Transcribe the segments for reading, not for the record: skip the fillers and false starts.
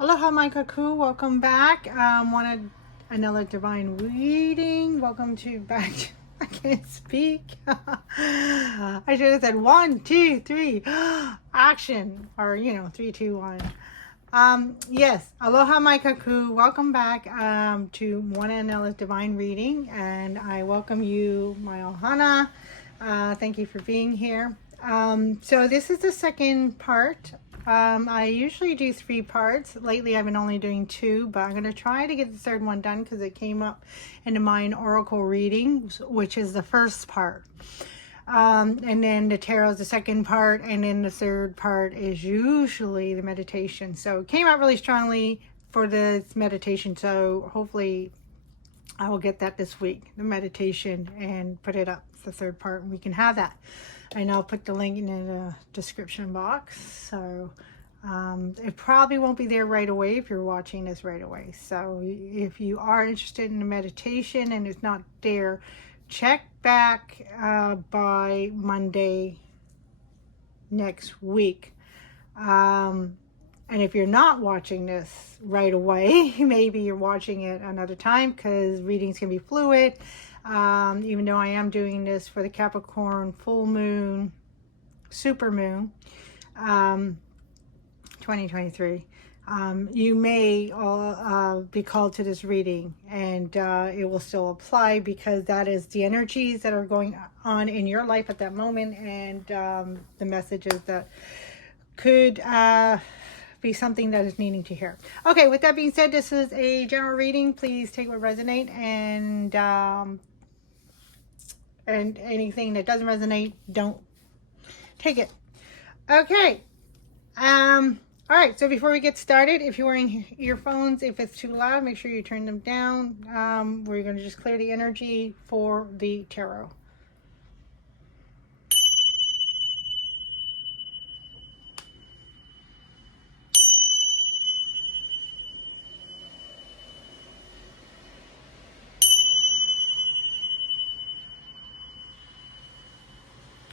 Aloha my kaku, welcome back. Wanted Anela divine reading. Welcome to back. I can't speak. I should have said 1, 2, 3, action, or 3, 2, 1. Yes, aloha my kaku. Welcome back to Moana and Anela's divine reading, and I welcome you, my ohana. Thank you for being here. So this is the second part. I usually do 3 parts. Lately I've been only doing 2, but I'm going to try to get the third one done because it came up in the Mayan Oracle reading, which is the first part. And then the tarot is the second part, and then the third part is usually the meditation. So it came out really strongly for this meditation, so hopefully I will get that this week, the meditation, and put it up, the third part, and we can have that. And I'll put the link in the description box. So it probably won't be there right away if you're watching this right away. So if you are interested in the meditation and it's not there, check back by Monday next week. And if you're not watching this right away, maybe you're watching it another time because readings can be fluid. Even though I am doing this for the Capricorn full moon, super moon, 2023, you may be called to this reading, and it will still apply because that is the energies that are going on in your life at that moment, and the messages that could be something that is needing to hear. Okay, with that being said, this is a general reading. Please take what resonate, and anything that doesn't resonate, don't take it. Okay. All right. So before we get started, if you're wearing earphones, if it's too loud, make sure you turn them down. We're going to just clear the energy for the tarot.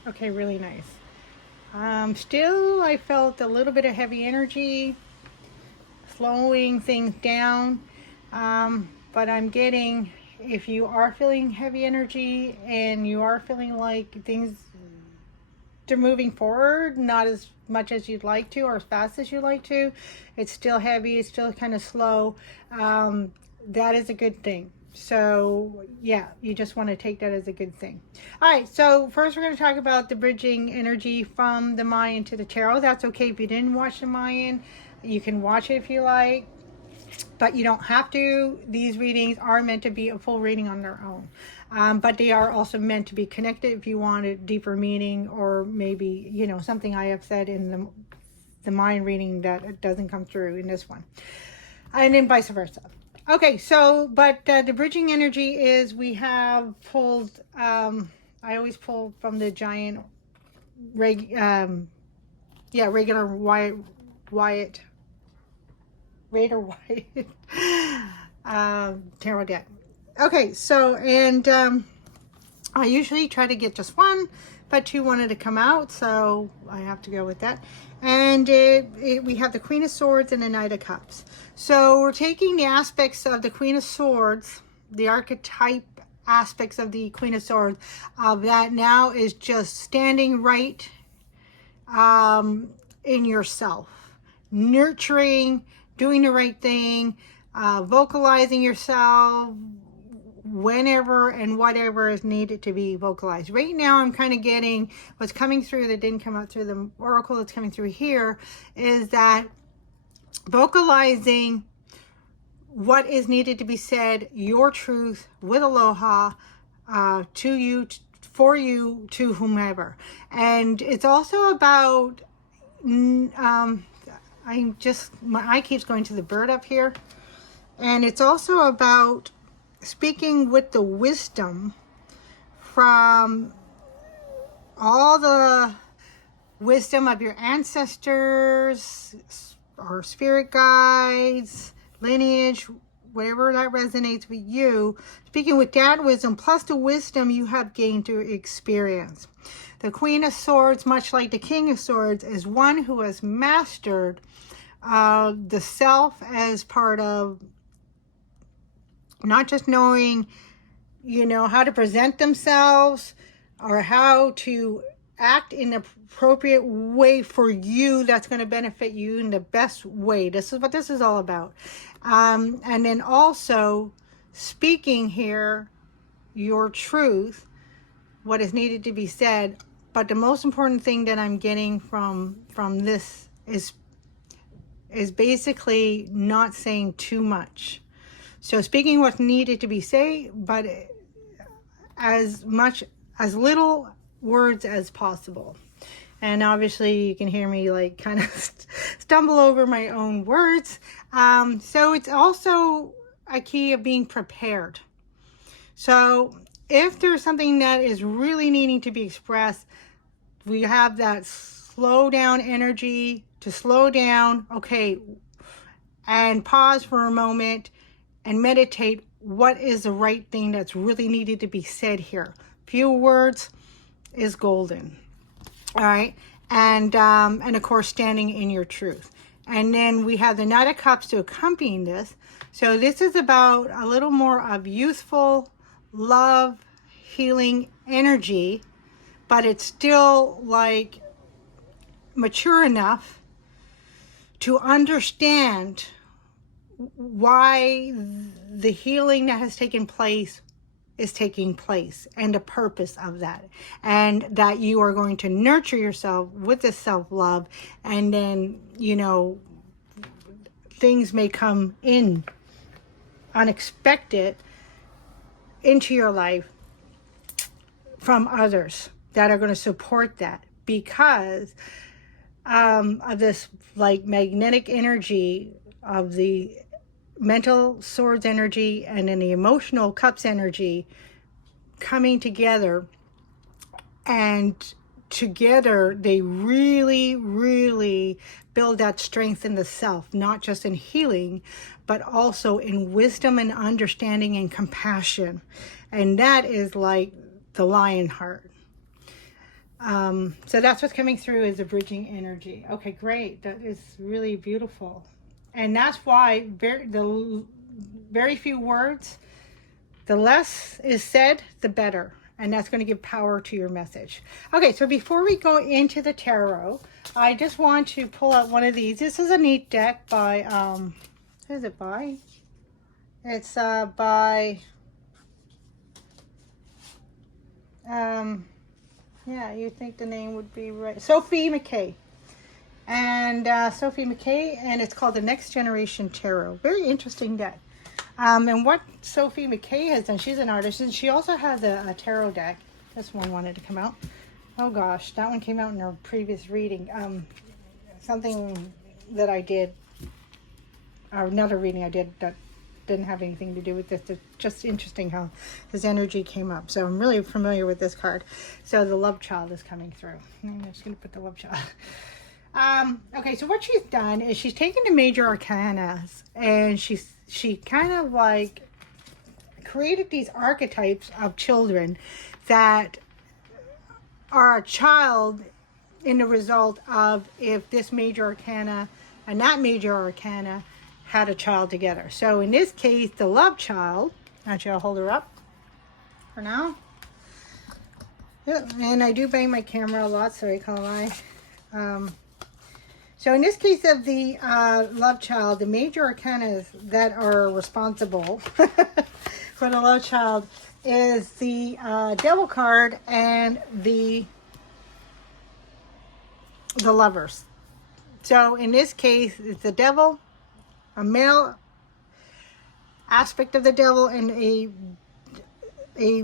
Okay, really nice. Still, I felt a little bit of heavy energy, slowing things down. But I'm getting, if you are feeling heavy energy and you are feeling like things are moving forward, not as much as you'd like to or as fast as you'd like to, it's still heavy, it's still kind of slow. That is a good thing. So yeah, you just want to take that as a good thing. All right, so first we're going to talk about the bridging energy from the Mayan to the tarot. That's okay if you didn't watch the Mayan. You can watch it if you like, but you don't have to. These readings are meant to be a full reading on their own. But they are also meant to be connected if you want a deeper meaning, or maybe, something I have said in the Mayan reading that doesn't come through in this one. And then vice versa. Okay, so, but the bridging energy is, we have pulled, I always pull from the giant, regular Wyatt tarot deck. Okay, so, and I usually try to get just one, but 2 wanted to come out, so I have to go with that. And we have the Queen of Swords and the Knight of Cups. So we're taking the aspects of the Queen of Swords, the archetype aspects of the Queen of Swords, that now is just standing right in yourself, nurturing, doing the right thing, vocalizing yourself whenever and whatever is needed to be vocalized. Right now I'm kind of getting what's coming through that didn't come out through the oracle that's coming through here, is that vocalizing what is needed to be said, your truth with aloha, to you, for you, to whomever. And it's also about my eye keeps going to the bird up here, and it's also about speaking with the wisdom from all the wisdom of your ancestors or spirit guides, lineage, whatever that resonates with you, speaking with that wisdom plus the wisdom you have gained through experience. The Queen of Swords, much like the King of Swords, is one who has mastered the self as part of not just knowing, how to present themselves or how to act in the appropriate way for you that's going to benefit you in the best way. This is what this is all about. And then also speaking here your truth, what is needed to be said. But the most important thing that I'm getting from this is basically not saying too much. So speaking what's needed to be said, but as little words as possible. And obviously you can hear me like kind of stumble over my own words. So it's also a key of being prepared. So if there's something that is really needing to be expressed, we have that slow down energy to slow down, okay, and pause for a moment and meditate what is the right thing that's really needed to be said here. Few words is golden. All right. And of course, standing in your truth. And then we have the Knight of Cups to accompany this. So this is about a little more of youthful love, healing energy, but it's still like mature enough to understand why the healing that has taken place is taking place and the purpose of that, and that you are going to nurture yourself with this self-love, and then things may come in unexpected into your life from others that are going to support that, because of this like magnetic energy of the mental swords energy and then the emotional cups energy coming together, and together they really build that strength in the self, not just in healing but also in wisdom and understanding and compassion. And that is like the lion heart. So that's what's coming through is the bridging energy. Okay, great. That is really beautiful. And that's why very few words, the less is said, the better. And that's going to give power to your message. Okay, so before we go into the tarot, I just want to pull out one of these. This is a neat deck by, who is it by? It's by, yeah, you think the name would be right. Sophie McKay. And Sophie McKay, and it's called the Next Generation Tarot. Very interesting deck. And what Sophie McKay has done, she's an artist, and she also has a tarot deck. This one wanted to come out. Oh gosh, that one came out in our previous reading. Something that I did, or another reading I did that didn't have anything to do with this. It's just interesting how this energy came up. So I'm really familiar with this card. So the love child is coming through. I'm just going to put the love child. Okay, so what she's done is she's taken the major arcanas and she kind of like created these archetypes of children that are a child in the result of if this major arcana and that major arcana had a child together. So in this case, the love child, actually I'll hold her up for now. Yeah, and I do bang my camera a lot, so I call my, so in this case of the love child, the major arcanas that are responsible for the love child is the devil card and the lovers. So in this case, it's the devil, a male aspect of the devil, and a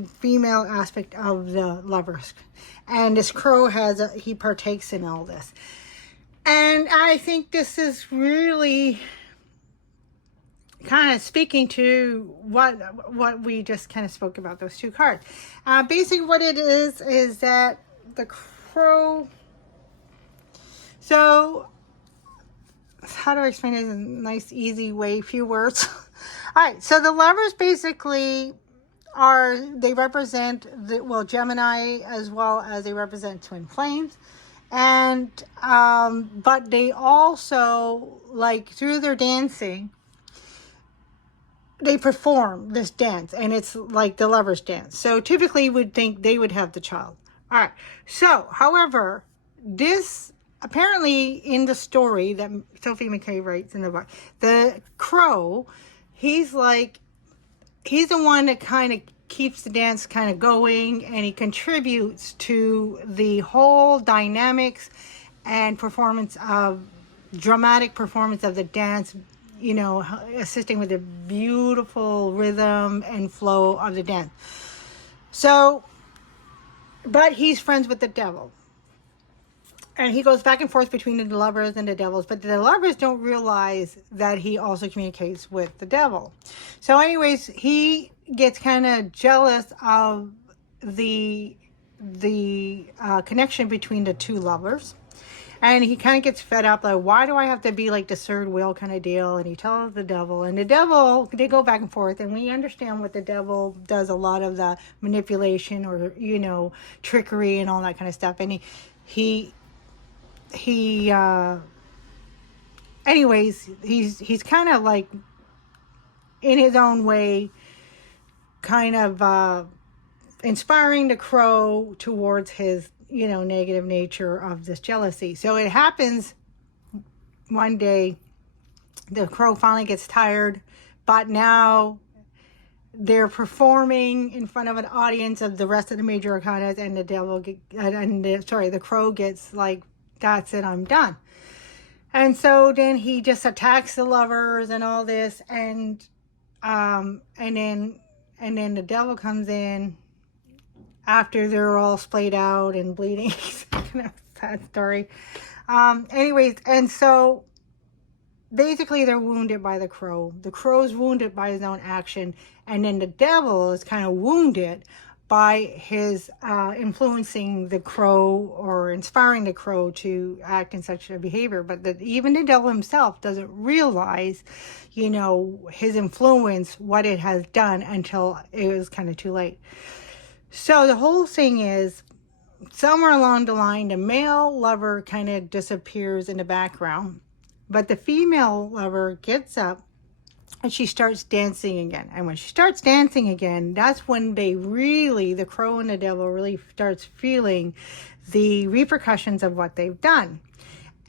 female aspect of the lovers. And this crow he partakes in all this. And I think this is really kind of speaking to what we just kind of spoke about, those two cards. Basically what it is that the crow, so how do I explain it in a nice, easy way, few words? All right, so the lovers basically they represent Gemini, as well as they represent twin flames. And but they also, like, through their dancing, they perform this dance, and it's like the lovers dance. So typically you would think they would have the child. All right. So, however, this apparently in the story that Sophie McKay writes in the book, the crow, he's the one that kind of keeps the dance kind of going, and he contributes to the whole dynamics and dramatic performance of the dance, assisting with the beautiful rhythm and flow of the dance. So, but he's friends with the devil. And he goes back and forth between the lovers and the devils, but the lovers don't realize that he also communicates with the devil. So anyways, he gets kind of jealous of the connection between the two lovers. And he kind of gets fed up, like, why do I have to be like the third wheel kind of deal? And he tells the devil, and the devil, they go back and forth, and we understand what the devil does, a lot of the manipulation or, trickery and all that kind of stuff. And anyways, he's kind of like, in his own way, kind of inspiring the crow towards his negative nature of this jealousy. So it happens one day, the crow finally gets tired, but now they're performing in front of an audience of the rest of the major arcanas, and the crow gets like, that's it, I'm done. And so then he just attacks the lovers and all this, and then the devil comes in after they're all splayed out and bleeding. It's kind of a sad story. Anyways, and so basically they're wounded by the crow. The crow's wounded by his own action, and then the devil is kind of wounded by his influencing the crow or inspiring the crow to act in such a behavior. But even the devil himself doesn't realize, his influence, what it has done, until it was kind of too late. So the whole thing is, somewhere along the line, the male lover kind of disappears in the background, but the female lover gets up and she starts dancing again. And when she starts dancing again, that's when the crow and the devil really starts feeling the repercussions of what they've done.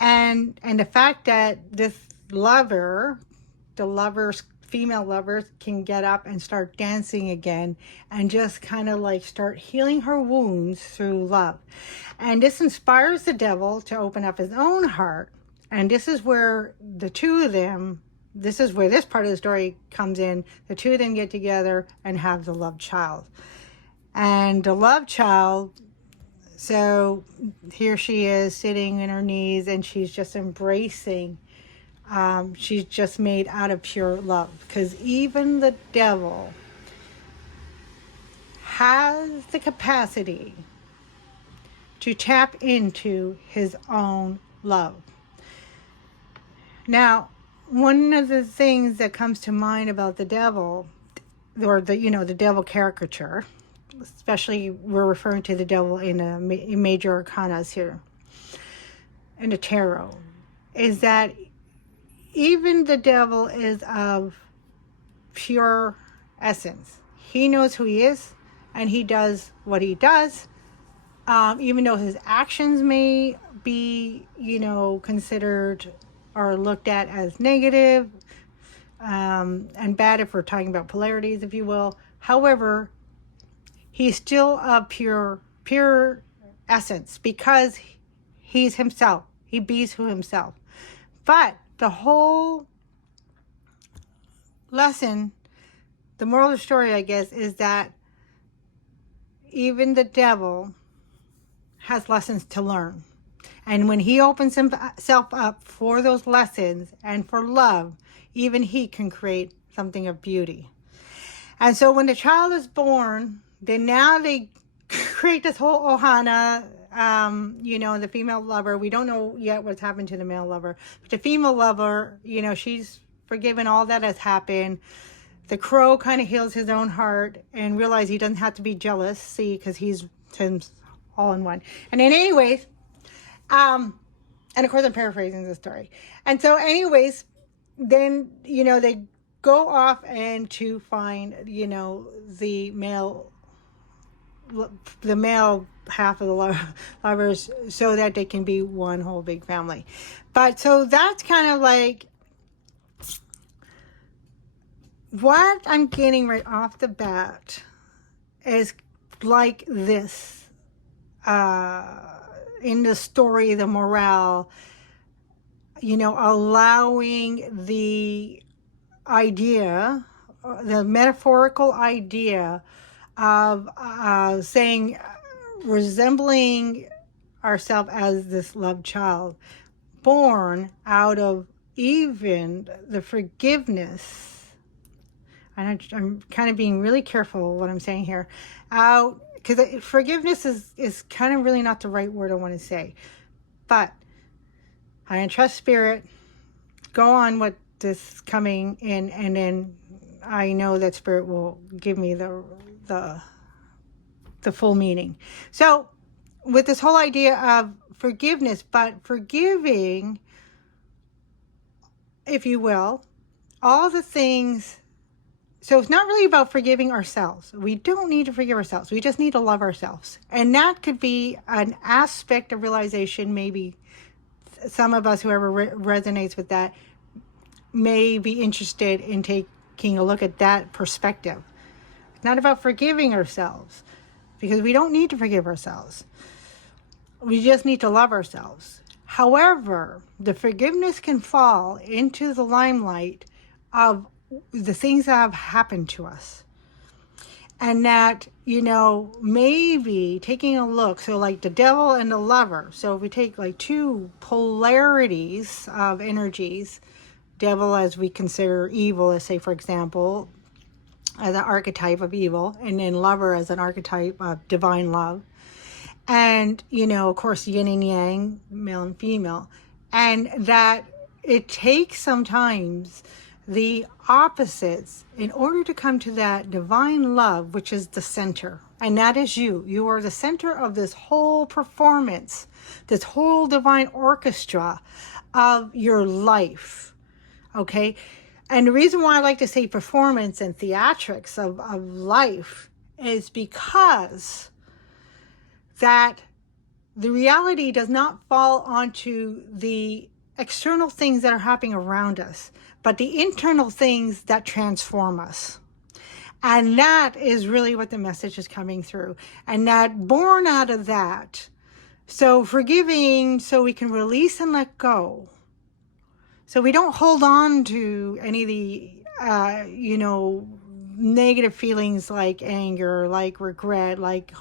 And the fact that this female lovers can get up and start dancing again and just kind of like start healing her wounds through love. And this inspires the devil to open up his own heart. And this is where this part of the story comes in. The two of them get together and have the love child. And the love child, so here she is sitting in her knees, and she's just embracing. She's just made out of pure love, because even the devil has the capacity to tap into his own love. Now, one of the things that comes to mind about the devil, or the devil caricature, especially we're referring to the devil in the major arcanas here, in the tarot, is that even the devil is of pure essence. He knows who he is, and he does what he does, even though his actions may be, considered or looked at as negative and bad, if we're talking about polarities, if you will. However, he's still of pure essence, because he's himself. He bees who himself. But the whole lesson, the moral of the story, I guess, is that even the devil has lessons to learn. And when he opens himself up for those lessons and for love, even he can create something of beauty. And so when the child is born, then now they create this whole ohana. The female lover, we don't know yet what's happened to the male lover, but the female lover, she's forgiven all that has happened. The crow kind of heals his own heart and realizes he doesn't have to be jealous, because he's all in one. And then anyways, And of course, I'm paraphrasing the story. And so, anyways, then, they go off and to find, the male half of the lovers so that they can be one whole big family. But so that's kind of like what I'm getting right off the bat is like this in the story, the morale, allowing the idea, the metaphorical idea of saying, resembling ourselves as this loved child, born out of even the forgiveness. And I'm kind of being really careful what I'm saying here, because forgiveness is kind of really not the right word I want to say, but I trust spirit. Go on what this coming in, and then I know that spirit will give me the full meaning. So with this whole idea of forgiveness, but forgiving, if you will, all the things. So it's not really about forgiving ourselves. We don't need to forgive ourselves. We just need to love ourselves. And that could be an aspect of realization. Maybe some of us, whoever resonates with that, may be interested in taking a look at that perspective. It's not about forgiving ourselves, because we don't need to forgive ourselves. We just need to love ourselves. However, the forgiveness can fall into the limelight of the things that have happened to us. And that, maybe taking a look, so like the devil and the lover. So if we take like two polarities of energies, devil as we consider evil, let's say, for example, as an archetype of evil, and then lover as an archetype of divine love. And, of course, yin and yang, male and female. And that it takes sometimes the opposites in order to come to that divine love, which is the center. And that is you. You are the center of this whole performance, this whole divine orchestra of your life. Okay? And the reason why I like to say performance and theatrics of life is because that the reality does not fall onto the external things that are happening around us, but the internal things that transform us. And that is really what the message is coming through. And that born out of that, so forgiving so we can release and let go. So we don't hold on to any of the, negative feelings like anger, like regret, like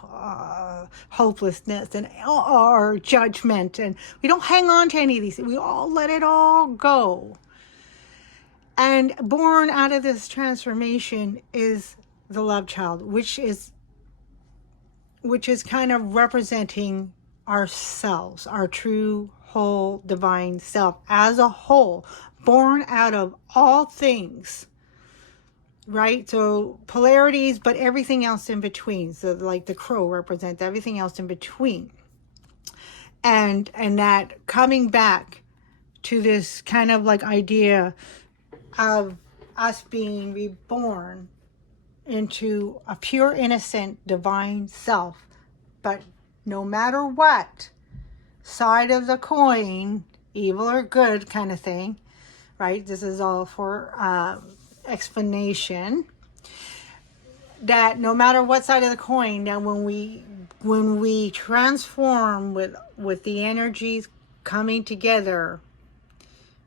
hopelessness, and or judgment. And we don't hang on to any of these. We all let it all go. And born out of this transformation is the love child, which is kind of representing ourselves, our true whole divine self as a whole, born out of all things, right? So polarities, but everything else in between. So like the crow represents everything else in between. And that coming back to this kind of like idea of us being reborn into a pure, innocent, divine self. But no matter what side of the coin, evil or good kind of thing, right? This is all for explanation. That no matter what side of the coin, that when we transform with the energies coming together,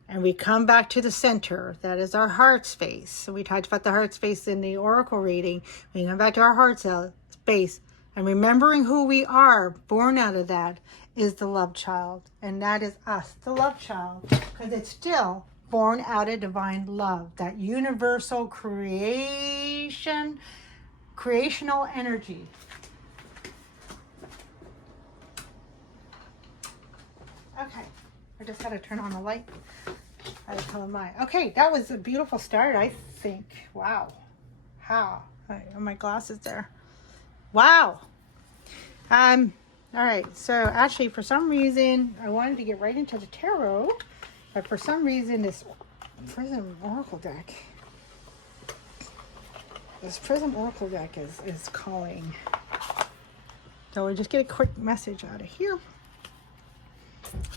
and we come back to the center, that is our heart space. So we talked about the heart space in the oracle reading. We come back to our heart space, and remembering who we are, born out of that, is the love child. And that is us, the love child, because it's still born out of divine love, that universal creational energy. Okay. I just had to turn on the light. Okay, that was a beautiful start, I think. Wow. How? My glasses there. Wow. All right, so actually for some reason I wanted to get right into the tarot, but for some reason this Prism Oracle deck is calling. So we'll just get a quick message out of here.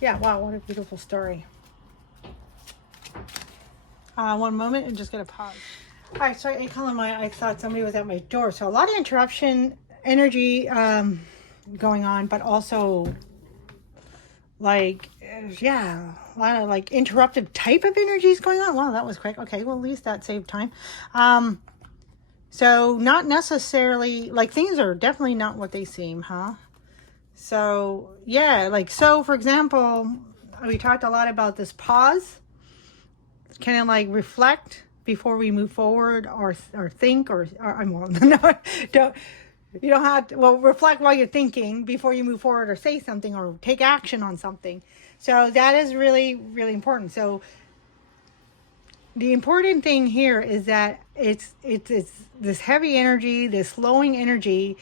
Yeah, wow, what a beautiful story. One moment, I'm just gonna pause. All right, sorry, I thought somebody was at my door. So a lot of interruption energy going on, but also like, yeah, a lot of like interruptive type of energies going on. Wow, that was quick. Okay, well, at least that saved time. So not necessarily, like things are definitely not what they seem, huh? So yeah, like, so for example, we talked a lot about this pause, kind of like reflect before we move forward, or think, or no, you don't have to, well, reflect while you're thinking before you move forward or say something or take action on something. So that is really, really important. So the important thing here is that it's this heavy energy, this flowing energy.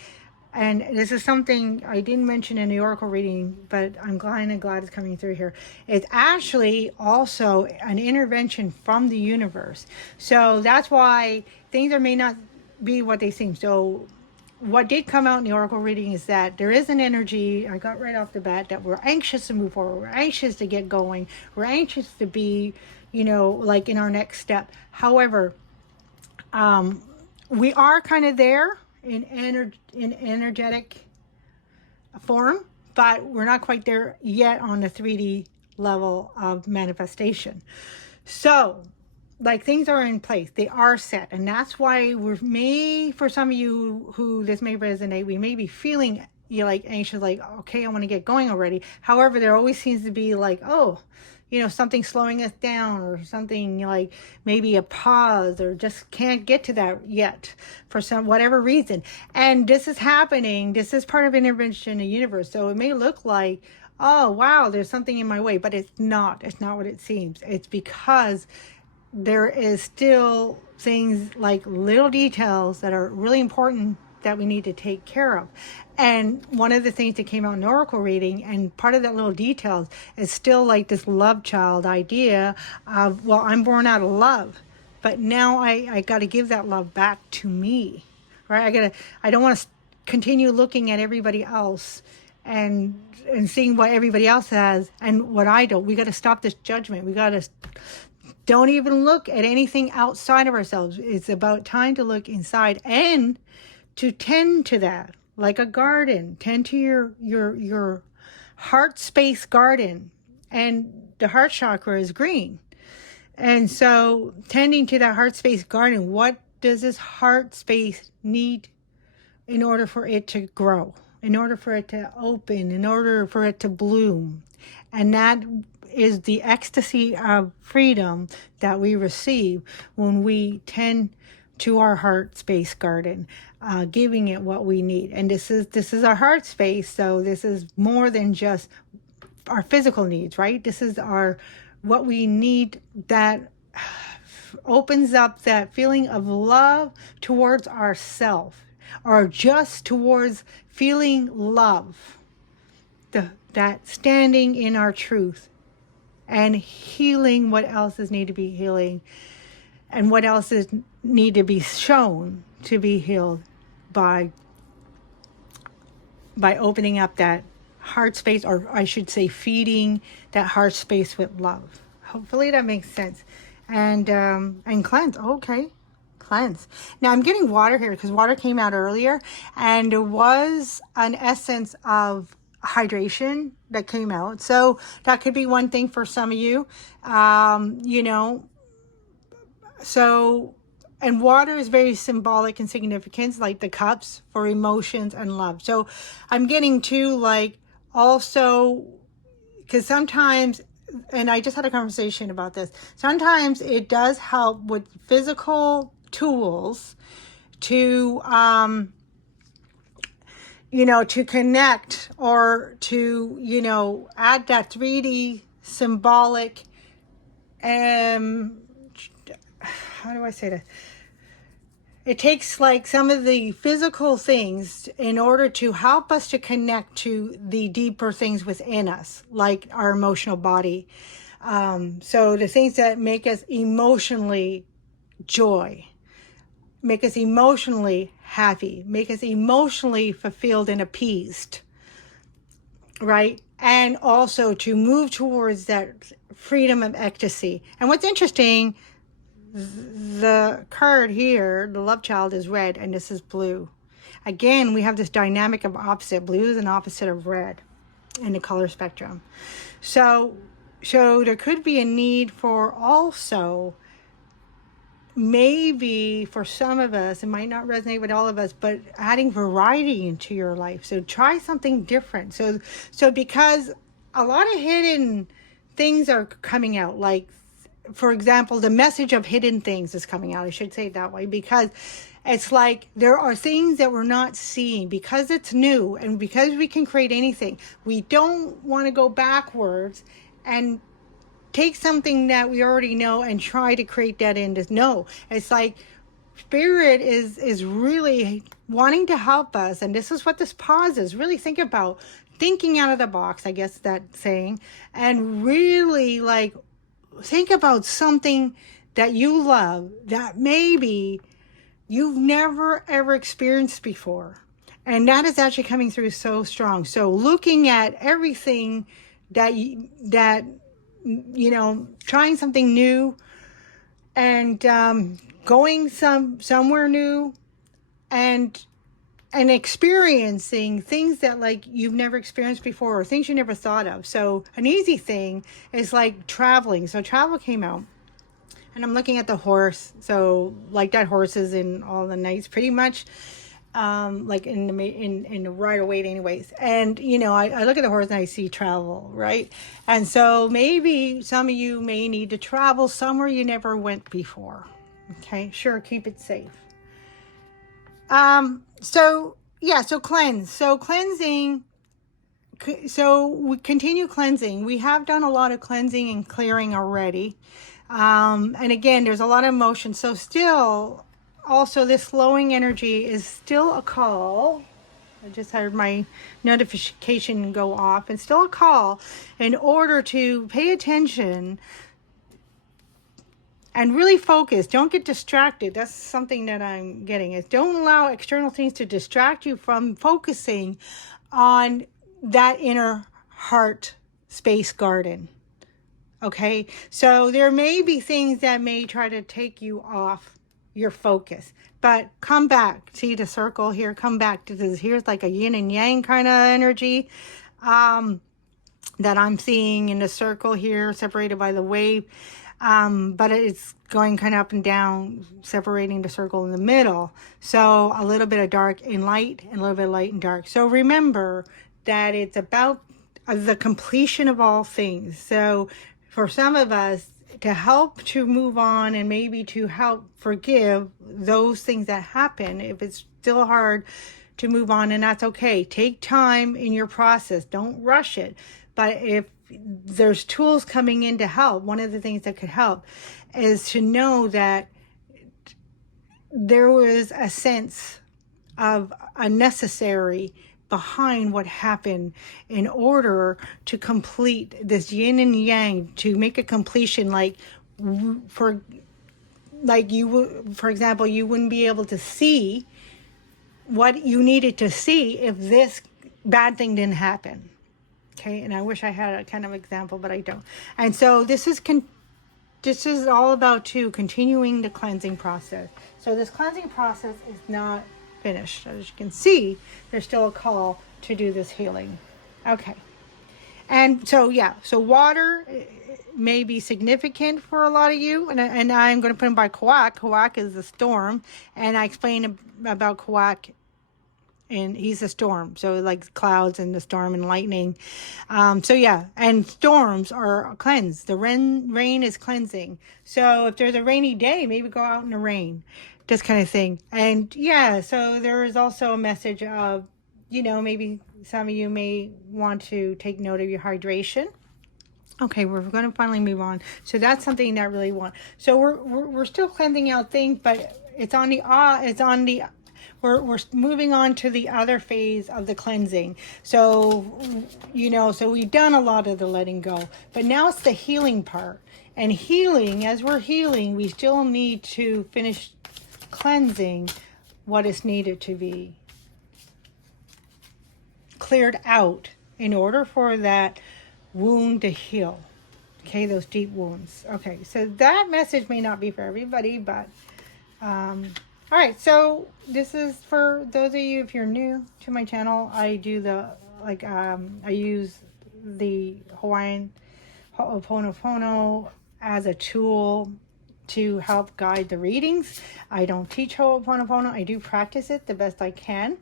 And this is something I didn't mention in the Oracle reading, but I'm glad it's coming through here. It's actually also an intervention from the universe. So that's why things may not be what they seem. So what did come out in the Oracle reading is that there is an energy, I got right off the bat, that we're anxious to move forward. We're anxious to get going. We're anxious to be, like in our next step. However, we are kind of there in energetic form, but we're not quite there yet on the 3D level of manifestation. So like things are in place, they are set, and that's why for some of you who this may resonate, we may be feeling like anxious, like, okay, I want to get going already. However, there always seems to be like, something slowing us down, or something like maybe a pause, or just can't get to that yet for whatever reason. And this is happening. This is part of intervention in the universe. So it may look like, oh, wow, there's something in my way, but it's not. It's not what it seems. It's because there is still things like little details that are really important that we need to take care of. And one of the things that came out in Oracle reading, and part of that little details, is still like this love child idea of, well, I'm born out of love, but now I got to give that love back to me, right? I don't want to continue looking at everybody else and seeing what everybody else has and what I don't. We got to stop this judgment. We got to don't even look at anything outside of ourselves. It's about time to look inside and to tend to that, like a garden. Tend to your heart space garden, and the heart chakra is green. And so tending to that heart space garden, what does this heart space need in order for it to grow, in order for it to open, in order for it to bloom? And that is the ecstasy of freedom that we receive when we tend to our heart space garden, giving it what we need. And this is our heart space, so this is more than just our physical needs, right? This is what we need, that opens up that feeling of love towards ourselves, or just towards feeling love, that standing in our truth and healing what else is need to be healing, and what else is need to be shown to be healed by opening up that heart space, or I should say feeding that heart space with love. Hopefully that makes sense. And cleanse. Okay, cleanse. Now I'm getting water here because water came out earlier, and there was an essence of hydration that came out. So that could be one thing for some of you. So, and water is very symbolic in significance, like the cups for emotions and love. So I'm getting to like also, because sometimes, and I just had a conversation about this, sometimes it does help with physical tools to, to connect, or to, add that 3D symbolic, how do I say that? it takes like some of the physical things in order to help us to connect to the deeper things within us, like our emotional body. So the things that make us emotionally joy, make us emotionally happy, make us emotionally fulfilled and appeased, right? And also to move towards that freedom of ecstasy. And what's interesting, the card here, the love child, is red and this is blue. Again, we have this dynamic of opposite. Blue is an opposite of red in the color spectrum. So there could be a need for also, maybe for some of us, it might not resonate with all of us, but adding variety into your life. So try something different. So because a lot of hidden things are coming out, like, for example, the message of hidden things is coming out. I should say it that way, because it's like there are things that we're not seeing because it's new and because we can create anything. We don't want to go backwards and take something that we already know and try to create that into. No, it's like Spirit is really wanting to help us. And this is what this pause is. Really think about thinking out of the box, I guess that's saying, and really like think about something that you love that maybe you've never ever experienced before. And that is actually coming through so strong. So looking at everything that trying something new and going somewhere new and experiencing things that like you've never experienced before or things you never thought of. So an easy thing is like traveling. So travel came out and I'm looking at the horse. So like that horse is in all the nights pretty much. Like in the Rider Waite anyways. And, I look at the horse and I see travel, right? And so maybe some of you may need to travel somewhere you never went before. Okay, sure, keep it safe. So cleanse. So cleansing. So we continue cleansing. We have done a lot of cleansing and clearing already. And again, there's a lot of emotion. So still, also, this flowing energy is still a call. I just had my notification go off. It's still a call in order to pay attention and really focus. Don't get distracted. That's something that I'm getting. Is don't allow external things to distract you from focusing on that inner heart space garden. Okay? So there may be things that may try to take you off your focus, but come back. See the circle here? Come back to this. Here's like a yin and yang kind of energy that I'm seeing in the circle here, separated by the wave. But it's going kind of up and down, separating the circle in the middle. So a little bit of dark and light and a little bit of light and dark. So remember that it's about the completion of all things. So for some of us, to help to move on and maybe to help forgive those things that happen, if it's still hard to move on, and that's okay. Take time in your process. Don't rush it. But if there's tools coming in to help, one of the things that could help is to know that there was a sense of a necessary behind what happened in order to complete this yin and yang, to make a completion. For example, you wouldn't be able to see what you needed to see if this bad thing didn't happen. Okay, and I wish I had a kind of example, but I don't. And so this is all about continuing the cleansing process. So this cleansing process is not finished. As you can see, there's still a call to do this healing. Okay. And so water may be significant for a lot of you, and I'm going to put them by Kawak. Kawak is the storm, and I explained about Kawak, and he's a storm, so like clouds and the storm and lightning. And storms are cleansed. The rain is cleansing. So if there's a rainy day, maybe go out in the rain, this kind of thing. And so there is also a message of, maybe some of you may want to take note of your hydration. Okay, we're going to finally move on. So that's something that really want. So we're still cleansing out things, but we're moving on to the other phase of the cleansing. So, so we've done a lot of the letting go, but now it's the healing part. And healing, as we're healing, we still need to finish cleansing what is needed to be cleared out in order for that wound to heal. Okay, those deep wounds. Okay, so that message may not be for everybody, but all right, so this is for those of you, if you're new to my channel. I do I use the Hawaiian Ho'o Pono Pono as a tool to help guide the readings. I don't teach Ho'o Pono Pono. I do practice it the best I can.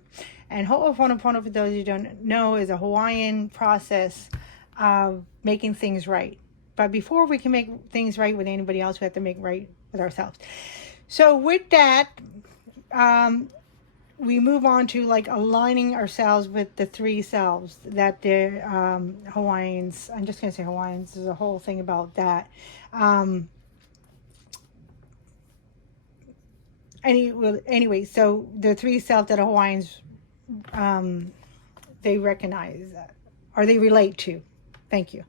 And Ho'o Pono Pono, for those who don't know, is a Hawaiian process of making things right. But before we can make things right with anybody else, we have to make right with ourselves. So with that, we move on to like aligning ourselves with the three selves that the Hawaiians, I'm just going to say Hawaiians, there's a whole thing about that. Anyway, so the three selves that Hawaiians, they recognize or they relate to. Thank you.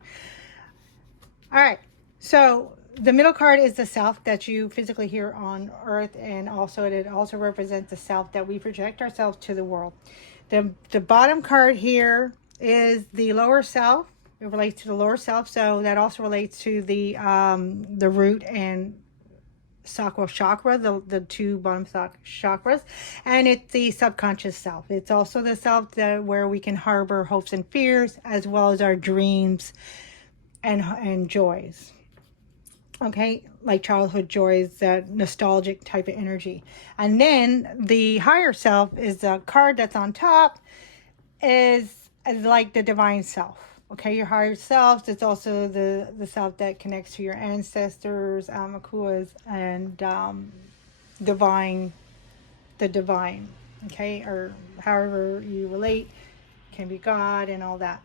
All right, so the middle card is the self that you physically hear on earth, and also it also represents the self that we project ourselves to the world. The bottom card here is the lower self. It relates to the lower self, so that also relates to the root and sacral chakra, the two bottom chakras, and it's the subconscious self. It's also the self where we can harbor hopes and fears, as well as our dreams and joys. Okay, like childhood joys, that nostalgic type of energy. And then the higher self is the card that's on top, is like the divine self. Okay, your higher self. It's also the self that connects to your ancestors, Makuas, and the divine. Okay, or however you relate, can be God and all that.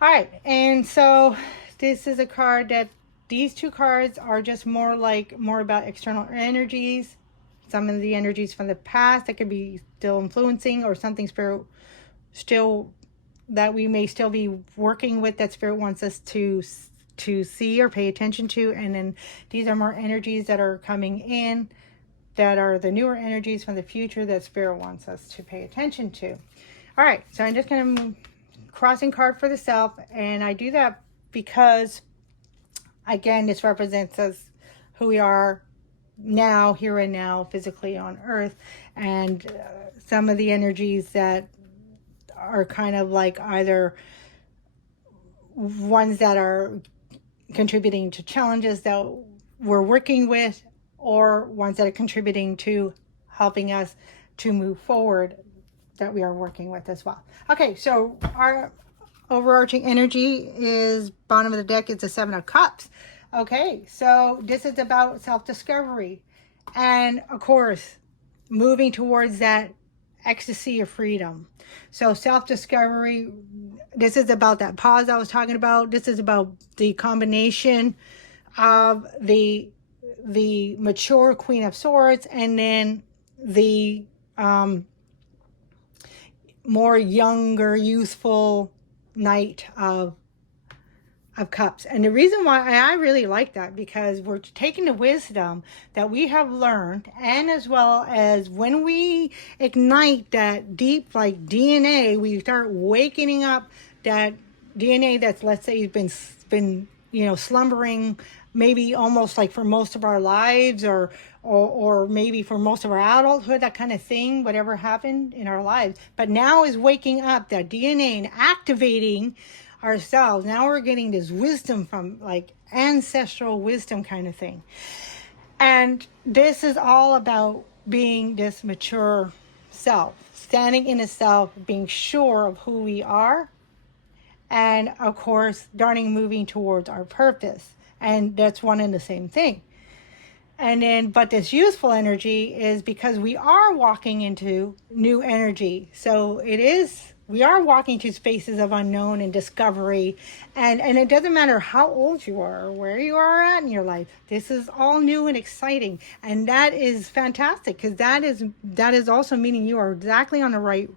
All right, and so this is a card that these two cards are just more about external energies. Some of the energies from the past that could be still influencing, or something spirit still that we may still be working with, that spirit wants us to see or pay attention to. And then these are more energies that are coming in, that are the newer energies from the future that spirit wants us to pay attention to. All right, so I'm just going to crossing card for the self, and I do that because, again, this represents us, who we are now, here and now, physically on earth, and some of the energies that are kind of like either ones that are contributing to challenges that we're working with, or ones that are contributing to helping us to move forward, that we are working with as well. Okay, so our overarching energy is bottom of the deck. It's the Seven of Cups. Okay, so this is about self-discovery, and of course moving towards that ecstasy of freedom. So self-discovery, this is about that pause I was talking about. This is about the combination of the mature Queen of Swords, and then the more younger, youthful Knight of Cups. And the reason why I really like that, because we're taking the wisdom that we have learned, and as well as when we ignite that deep, like DNA, we start waking up that DNA that's, let's say, been slumbering, maybe almost like for most of our lives, or maybe for most of our adulthood, that kind of thing, whatever happened in our lives. But now is waking up that DNA and activating ourselves. Now we're getting this wisdom from, like, ancestral wisdom kind of thing. And this is all about being this mature self, standing in a self, being sure of who we are, and of course, moving towards our purpose. And that's one and the same thing. And then, but this youthful energy is because we are walking into new energy. So it is we are walking to spaces of unknown and discovery, and it doesn't matter how old you are or where you are at in your life. This is all new and exciting, and that is fantastic, because that is also meaning you are exactly on the right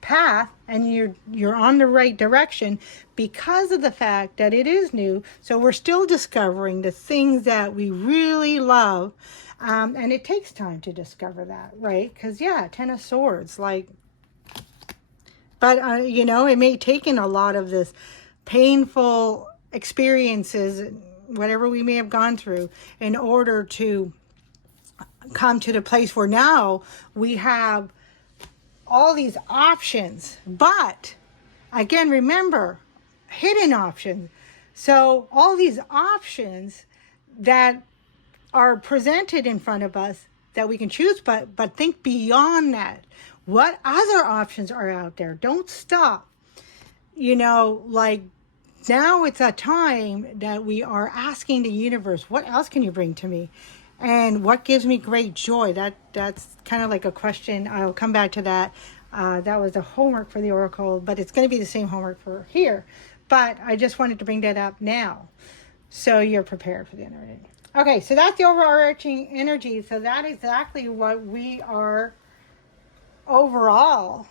path, and you're on the right direction because of the fact that it is new. So we're still discovering the things that we really love, and it takes time to discover that, right? Because yeah, Ten of Swords, like, but you know, it may take in a lot of this painful experiences, whatever we may have gone through, in order to come to the place where now we have all these options. But again, remember, hidden options. So all these options that are presented in front of us that we can choose, but think beyond that. What other options are out there? Don't stop. You know, like, now it's a time that we are asking the universe, what else can you bring to me? And what gives me great joy? That's kind of like a question. I'll come back to that. That was the homework for the Oracle, but it's going to be the same homework for here. But I just wanted to bring that up now, so you're prepared for the energy. Okay, so that's the overarching energy. So that is exactly what we are overall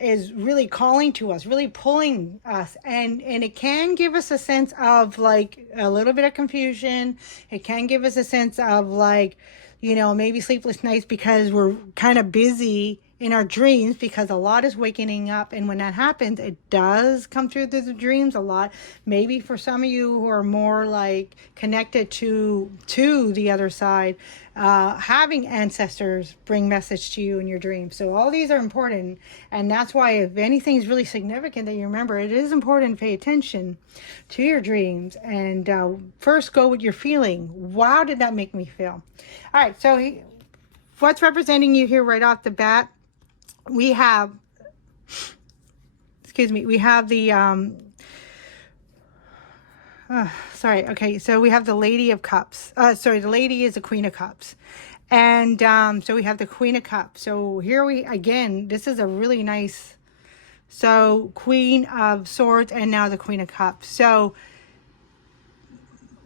is really calling to us, really pulling us, and it can give us a sense of like a little bit of confusion. It can give us a sense of like, you know, maybe sleepless nights because we're kind of busy in our dreams, because a lot is waking up, and when that happens, it does come through the dreams a lot. Maybe for some of you who are more like connected to the other side, having ancestors bring message to you in your dreams. So all these are important, and that's why if anything is really significant that you remember, it is important to pay attention to your dreams, and first go with your feeling. Wow, did that make me feel? All right, so what's representing you here right off the bat? We have, we have the, okay, so we have the Lady of Cups. The Lady is the Queen of Cups. And so we have the Queen of Cups. So here again, this is a really nice, so Queen of Swords and now the Queen of Cups. So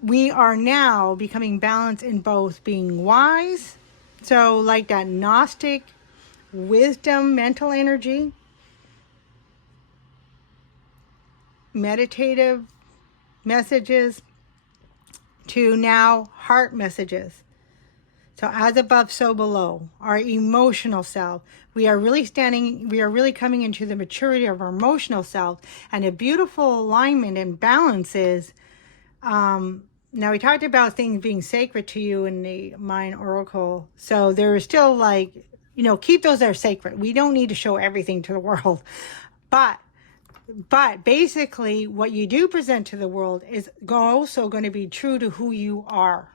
we are now becoming balanced in both being wise, so like that Gnostic wisdom, mental energy, meditative messages, to now heart messages. So as above, so below, our emotional self. We are really coming into the maturity of our emotional self, and a beautiful alignment and balance is, now we talked about things being sacred to you in the Mayan Oracle. So there is still like, you know, keep those that are sacred. We don't need to show everything to the world. But basically what you do present to the world is also going to be true to who you are.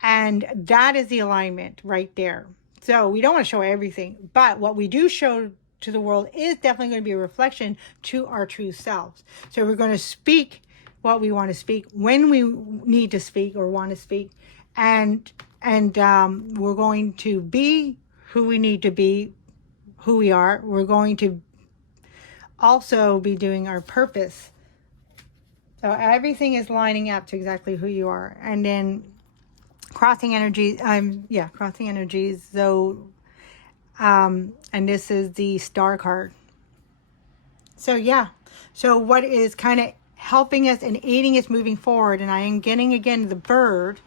And that is the alignment right there. So we don't want to show everything, but what we do show to the world is definitely going to be a reflection to our true selves. So we're going to speak what we want to speak when we need to speak or want to speak, and we're going to be who we need to be, who we are. We're going to also be doing our purpose. So everything is lining up to exactly who you are. And then crossing energies, crossing energies. So, and this is the Star card. So yeah, so what is kind of helping us and aiding us moving forward, and I am getting again the bird,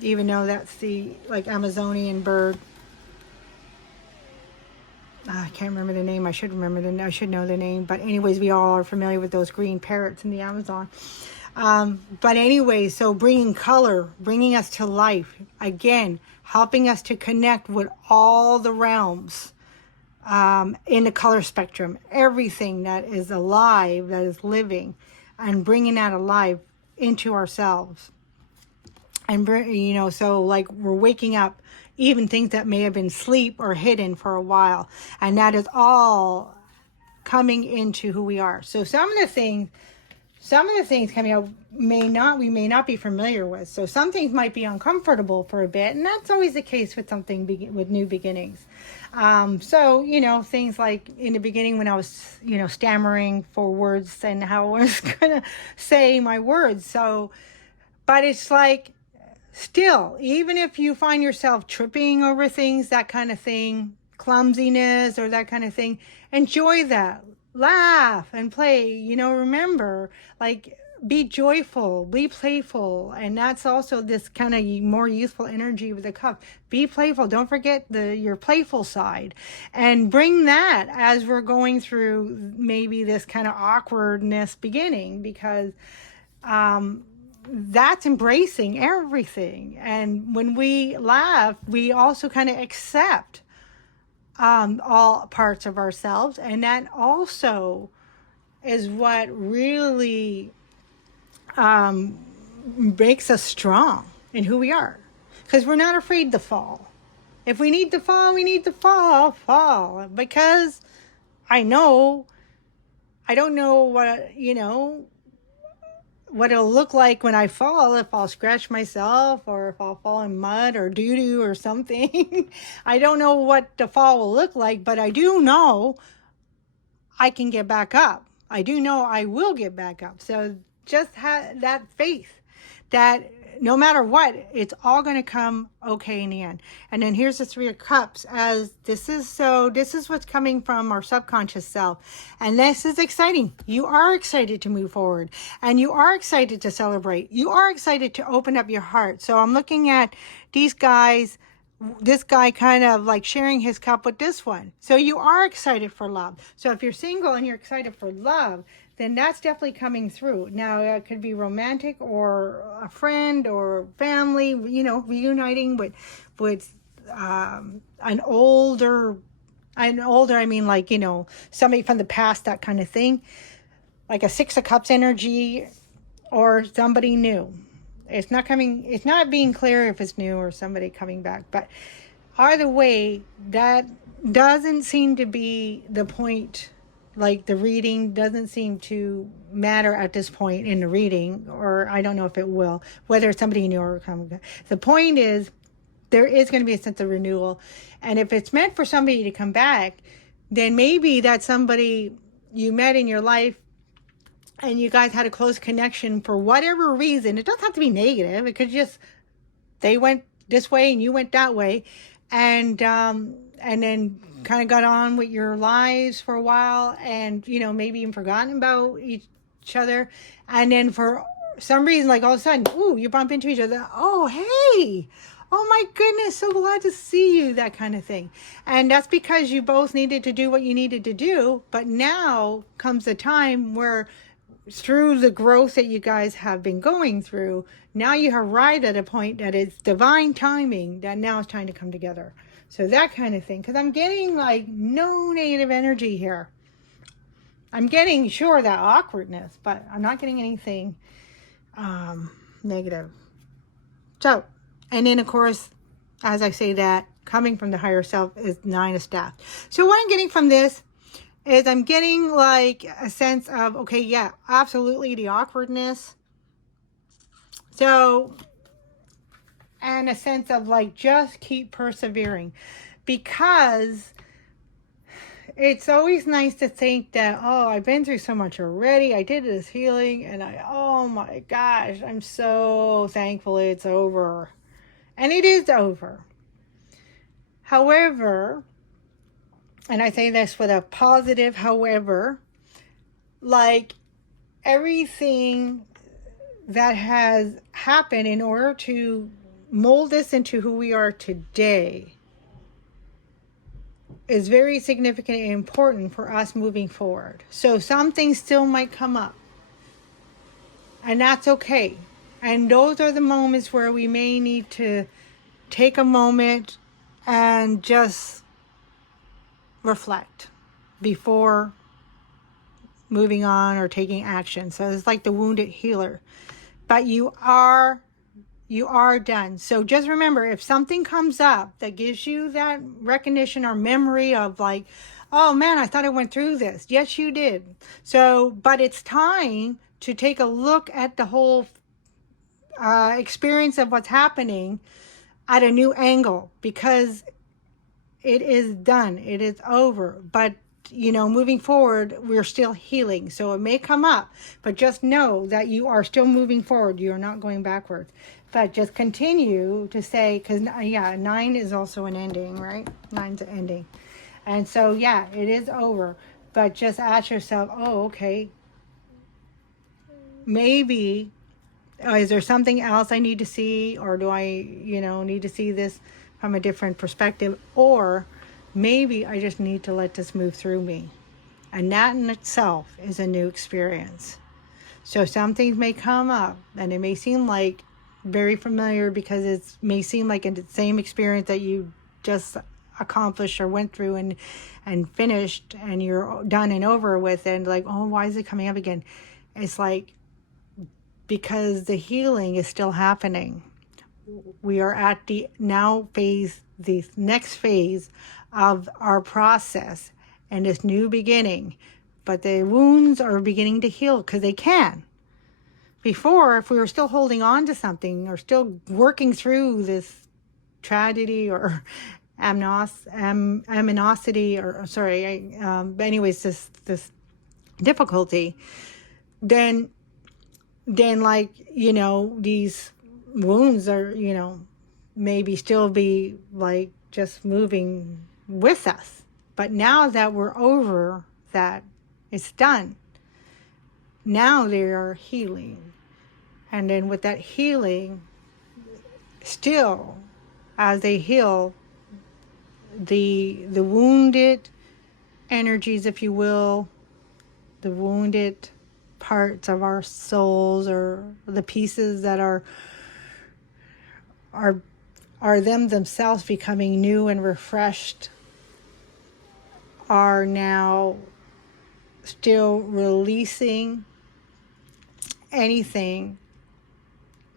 even though that's the like Amazonian bird. I can't remember the name. I should know the name. But anyways, we all are familiar with those green parrots in the Amazon. But anyway, so bringing color, bringing us to life, again, helping us to connect with all the realms in the color spectrum, everything that is alive, that is living, and bringing that alive into ourselves. And, you know, so like we're waking up even things that may have been sleep or hidden for a while. And that is all coming into who we are. So some of the things, some of the things coming out we may not be familiar with. So some things might be uncomfortable for a bit, and that's always the case with with new beginnings. So, you know, things like in the beginning when I was, you know, stammering for words and how I was going to say my words. So, but it's like, still, even if you find yourself tripping over things, that kind of thing, clumsiness or that kind of thing, enjoy that. Laugh and play, you know, remember, like, be joyful, be playful. And that's also this kind of more youthful energy with the cup. Be playful. Don't forget your playful side, and bring that as we're going through maybe this kind of awkwardness beginning, because that's embracing everything. And when we laugh, we also kind of accept all parts of ourselves, and that also is what really makes us strong in who we are, because we're not afraid to fall. If we need to fall, we need to fall, because I don't know what, you know, what it'll look like when I fall, if I'll scratch myself or if I'll fall in mud or doo-doo or something. I don't know what the fall will look like, but I do know I can get back up. I do know I will get back up. So just have that faith that no matter what, it's all going to come okay in the end. And then here's the Three of Cups, as this is what's coming from our subconscious self. And this is exciting. You are excited to move forward, and you are excited to celebrate. You are excited to open up your heart. So I'm looking at these guys, this guy kind of like sharing his cup with this one. So you are excited for love. So if you're single and you're excited for love, then that's definitely coming through. Now, it could be romantic or a friend or family, you know, reuniting with an older, I mean, like, you know, somebody from the past, that kind of thing. Like a Six of Cups energy, or somebody new. It's not being clear if it's new or somebody coming back. But either way, that doesn't seem to be the point. Like, the reading doesn't seem to matter at this point in the reading, or I don't know if it will, whether it's somebody new or coming back. The point is, there is going to be a sense of renewal. And if it's meant for somebody to come back, then maybe that's somebody you met in your life and you guys had a close connection for whatever reason. It doesn't have to be negative. It could just, they went this way and you went that way. And then kind of got on with your lives for a while, and, you know, maybe even forgotten about each other. And then for some reason, like all of a sudden, ooh, you bump into each other. Oh, hey, oh my goodness, so glad to see you, that kind of thing. And that's because you both needed to do what you needed to do. But now comes the time where, through the growth that you guys have been going through, now you have arrived at a point that it's divine timing, that now it's time to come together. So that kind of thing, because I'm getting like no negative energy here. I'm getting, sure, that awkwardness, but I'm not getting anything negative. So, and then of course, as I say that, coming from the higher self is Nine of Staff. So what I'm getting from this is I'm getting like a sense of, okay, yeah, absolutely, the awkwardness. So, and a sense of like, just keep persevering, because it's always nice to think that, oh, I've been through so much already. I did this healing and oh my gosh, I'm so thankful it's over. And it is over. However, and I say this with a positive however, like everything that has happened in order to mold us into who we are today is very significant and important for us moving forward. So some things still might come up, and that's okay. And those are the moments where we may need to take a moment and just reflect before moving on or taking action. So it's like the wounded healer. But you are done. So just remember, if something comes up that gives you that recognition or memory of like, oh man, I thought I went through this. Yes, you did. So, but it's time to take a look at the whole experience of what's happening at a new angle, because it is done. It is over. But, moving forward, we're still healing. So it may come up, but just know that you are still moving forward. You're not going backwards. But just continue to say, because, 9 is also an ending, right? 9's an ending. And so, it is over. But just ask yourself, oh, okay, maybe, is there something else I need to see? Or do I, need to see this from a different perspective? Or maybe I just need to let this move through me. And that in itself is a new experience. So some things may come up and it may seem like very familiar, because it may seem like the same experience that you just accomplished or went through and finished, and you're done and over with, and like, oh, why is it coming up again? It's like, because the healing is still happening. We are at the next phase of our process and this new beginning. But the wounds are beginning to heal, because they can. Before, if we were still holding on to something or still working through this tragedy or aminosity, anyways, this difficulty, then like, these wounds are, maybe still be like just moving with us. But now that we're over that, it's done. Now they are healing. And then with that healing, still, as they heal, the wounded energies, if you will, the wounded parts of our souls, or the pieces that are them themselves becoming new and refreshed, are now still releasing anything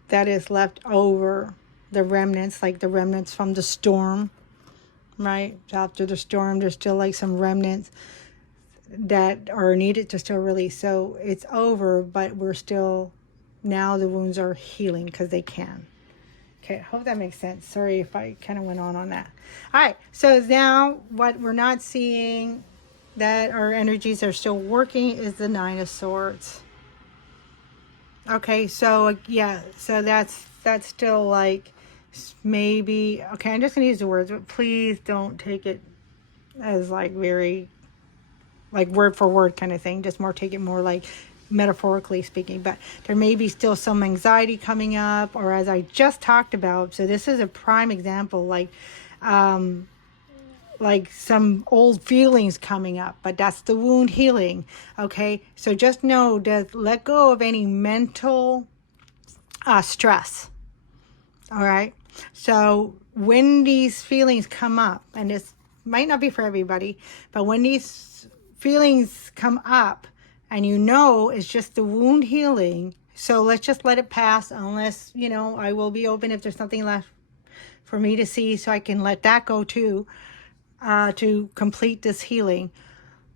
that is left over, the remnants, like the remnants from the storm, right? After the storm, there's still like some remnants that are needed to still release. So it's over, but we're still, now the wounds are healing because they can. Okay, I hope that makes sense. Sorry if I kind of went on that. All right, so now what we're not seeing that our energies are still working is the 9 of Swords. Okay, so so that's still like maybe, okay, I'm just going to use the words, but please don't take it as like very like word for word kind of thing. Just more take it more like metaphorically speaking. But there may be still some anxiety coming up, or as I just talked about. So this is a prime example, like some old feelings coming up, but that's the wound healing. Okay, so just know that let go of any mental stress. All right, so when these feelings come up, and this might not be for everybody, but when these feelings come up and it's just the wound healing, so let's just let it pass, unless I will be open if there's something left for me to see, so I can let that go too, to complete this healing.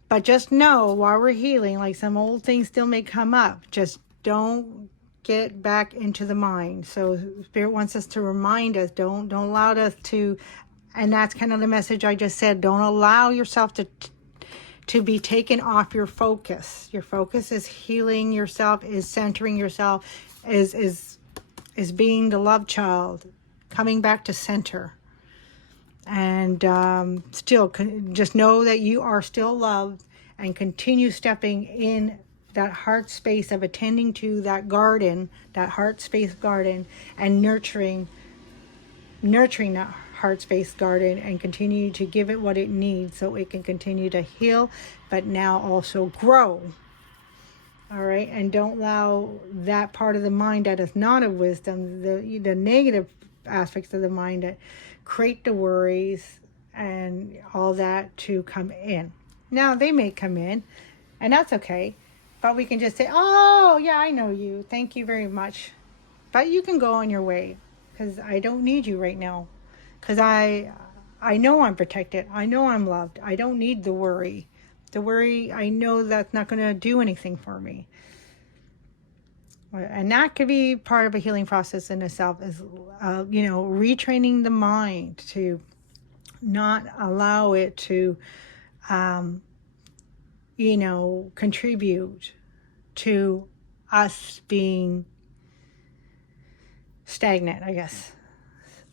But just know, while we're healing, like some old things still may come up, just don't get back into the mind. So Spirit wants us to remind us, don't allow us to, and that's kind of the message I just said, don't allow yourself to be taken off your focus. Your focus is healing yourself, is centering yourself, is being the love child, coming back to center. And still, just know that you are still loved, and continue stepping in that heart space of attending to that garden, that heart space garden, and nurturing that heart space garden, and continue to give it what it needs so it can continue to heal, but now also grow. All right, and don't allow that part of the mind that is not of wisdom, the negative aspects of the mind that create the worries and all that, to come in. Now they may come in, and that's okay, but we can just say, oh yeah, I know you, thank you very much, but you can go on your way, because I don't need you right now, because I know I'm protected, I know I'm loved, I don't need the worry, I know that's not going to do anything for me. And that could be part of a healing process in itself, is, retraining the mind to not allow it to, contribute to us being stagnant, I guess,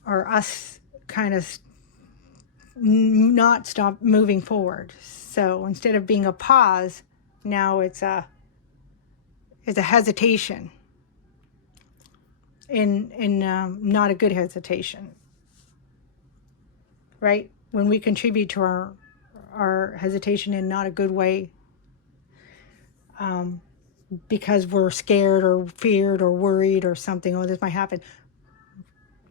or us kind of not stop moving forward. So instead of being a pause, now it's a hesitation, in not a good hesitation, right? When we contribute to our hesitation in not a good way, because we're scared or feared or worried or something, oh, this might happen.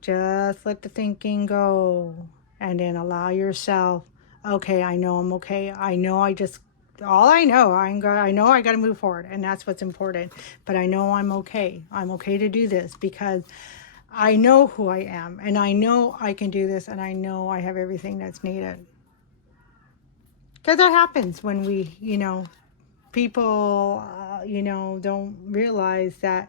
Just let the thinking go, and then allow yourself, okay, I know I'm okay. I know I know I got to move forward, and that's what's important. But I know I'm okay. I'm okay to do this because I know who I am, and I know I can do this, and I know I have everything that's needed. Because that happens when we, people, don't realize that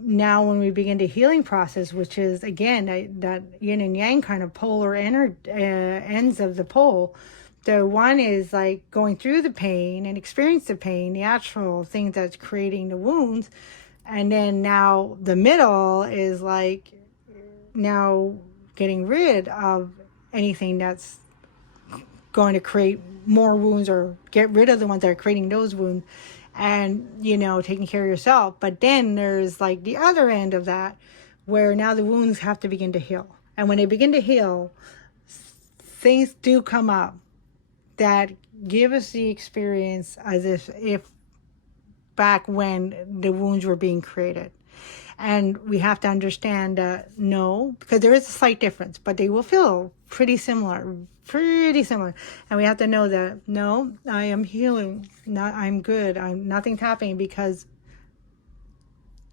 now when we begin the healing process, which is, again, that yin and yang kind of polar ends of the pole. The one is like going through the pain and experience the pain, the actual thing that's creating the wounds. And then now the middle is like now getting rid of anything that's going to create more wounds, or get rid of the ones that are creating those wounds, and, taking care of yourself. But then there's like the other end of that, where now the wounds have to begin to heal. And when they begin to heal, things do come up that give us the experience as if back when the wounds were being created. And we have to understand that no, because there is a slight difference, but they will feel pretty similar. And we have to know that, no, I am healing. I'm good. Nothing's happening because,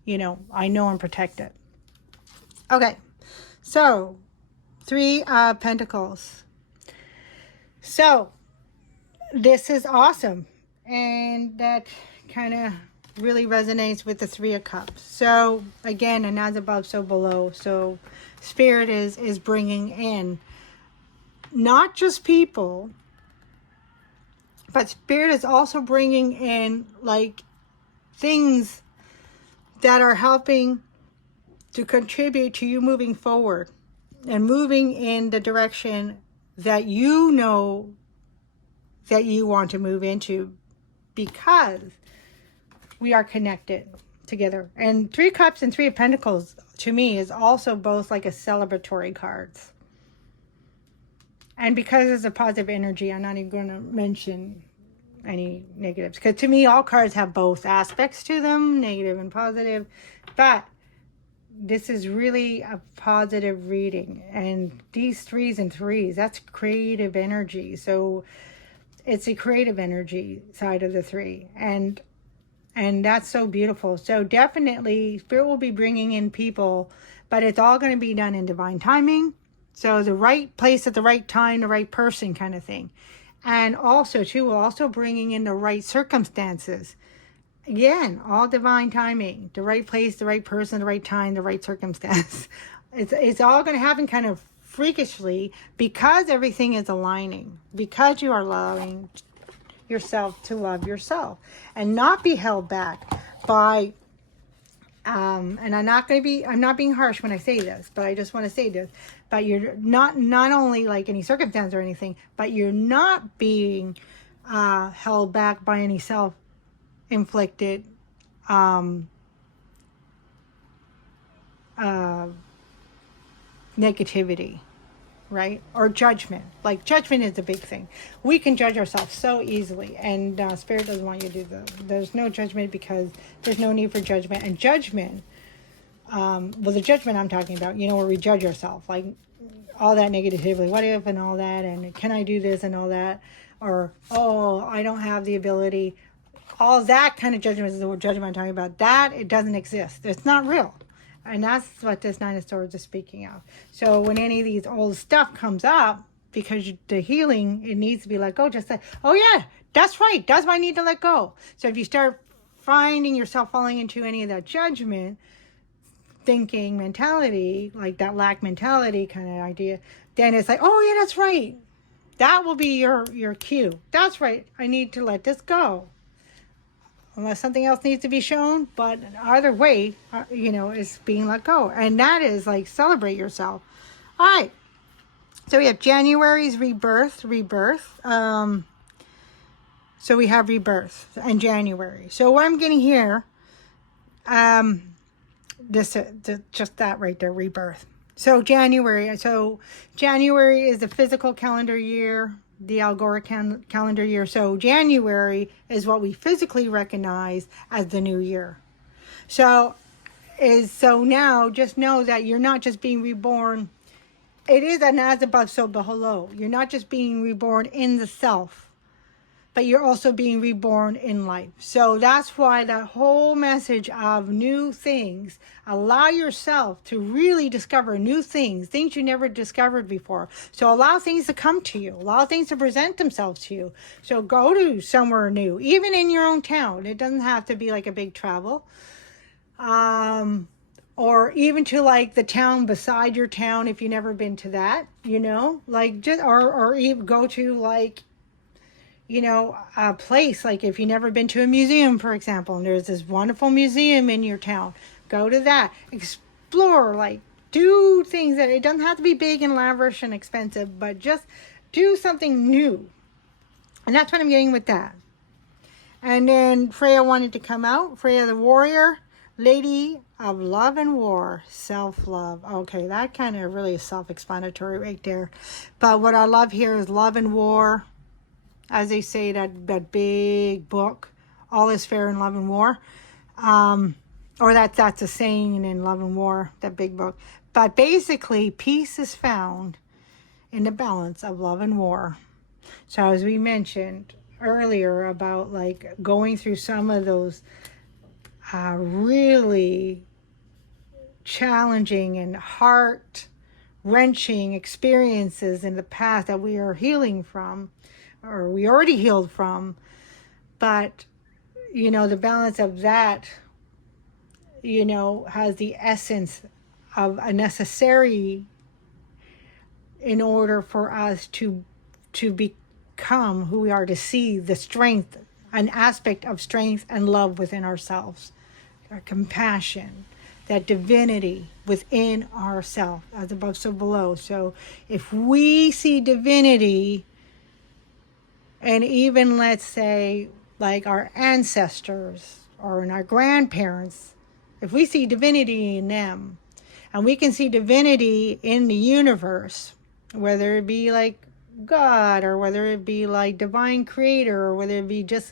I know I'm protected. Okay, so 3 Pentacles. So this is awesome. And that kind of really resonates with the 3 of Cups. So again, and as above, so below. So Spirit is bringing in not just people, but Spirit is also bringing in like things that are helping to contribute to you moving forward and moving in the direction that you know that you want to move into, because we are connected together. And 3 Cups and 3 of Pentacles to me is also both like a celebratory cards. And because it's a positive energy, I'm not even going to mention any negatives. Because to me, all cards have both aspects to them, negative and positive. But this is really a positive reading. And these 3s and 3s, that's creative energy. So it's a creative energy side of the 3. And that's so beautiful. So definitely, Spirit will be bringing in people, but it's all going to be done in divine timing. So the right place at the right time, the right person kind of thing. And also, too, we're also bringing in the right circumstances. Again, all divine timing. The right place, the right person, the right time, the right circumstance. It's all going to happen kind of freakishly because everything is aligning. Because you are allowing yourself to love yourself and not be held back by... and I'm not being harsh when I say this, but I just want to say this. But you're not only like any circumstance or anything, but you're not being held back by any self-inflicted negativity, right? Or judgment. Like judgment is the big thing. We can judge ourselves so easily, and Spirit doesn't want you to do that. There's no judgment because there's no need for judgment. And judgment, the judgment I'm talking about, where we judge ourselves, like all that negativity, what if and all that, and can I do this and all that, or, oh, I don't have the ability. All that kind of judgment is the judgment I'm talking about. That, it doesn't exist. It's not real. And that's what this 9 of Swords is speaking of. So when any of these old stuff comes up, because the healing, it needs to be let go. Just say, oh yeah, that's right. That's why I need to let go. So if you start finding yourself falling into any of that judgment thinking mentality, like that lack mentality kind of idea, then it's like, oh yeah, that's right. That will be your cue. That's right. I need to let this go. Unless something else needs to be shown, but either way, is being let go. And that is like, celebrate yourself. All right. So we have January's rebirth. So we have rebirth in January. So what I'm getting here, just that right there, rebirth. So January is the physical calendar year, the algoric calendar year. So January is what we physically recognize as the new year. So now just know that you're not just being reborn. It is an as above, so below. You're not just being reborn in the self, but you're also being reborn in life. So that's why that whole message of new things, allow yourself to really discover new things you never discovered before. So allow things to come to you, allow things to present themselves to you. So go to somewhere new, even in your own town. It doesn't have to be like a big travel. Or even to like the town beside your town if you've never been to that, like just, or even go to like, a place, like if you've never been to a museum, for example, and there's this wonderful museum in your town, go to that, explore, like do things that, it doesn't have to be big and lavish and expensive, but just do something new. And that's what I'm getting with that. And then Freya wanted to come out, Freya the warrior, lady of love and war, self-love. Okay, that kind of really is self-explanatory right there. But what I love here is love and war. As they say, that big book, All is Fair in Love and War. Or that's a saying in Love and War, that big book. But basically, peace is found in the balance of love and war. So as we mentioned earlier about like going through some of those really challenging and heart-wrenching experiences in the past that we are healing from, or we already healed from, but the balance of that has the essence of a necessary in order for us to become who we are, to see the strength, an aspect of strength and love within ourselves, our compassion, that divinity within ourselves, as above so below. So if we see divinity, and even let's say like our ancestors or in our grandparents, if we see divinity in them, and we can see divinity in the universe, whether it be like God, or whether it be like divine creator, or whether it be just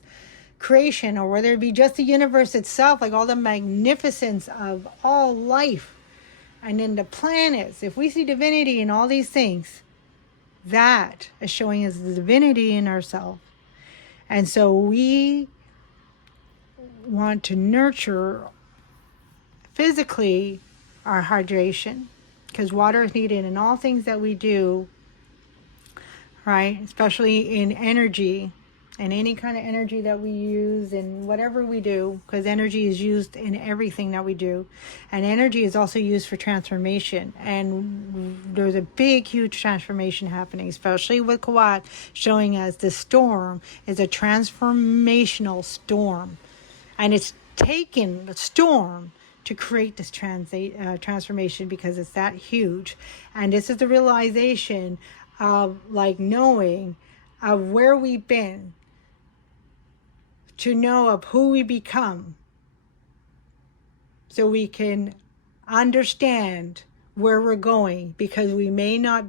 creation, or whether it be just the universe itself, like all the magnificence of all life, and then the planets, if we see divinity in all these things, that is showing us the divinity in ourselves. And so we want to nurture physically our hydration, because water is needed in all things that we do, right? Especially in energy, and any kind of energy that we use in whatever we do, because energy is used in everything that we do. And energy is also used for transformation. And there's a big, huge transformation happening, especially with Kawat showing us the storm is a transformational storm. And it's taken the storm to create this transformation, because it's that huge. And this is the realization of like knowing of where we've been, to know of who we become, so we can understand where we're going, because we may not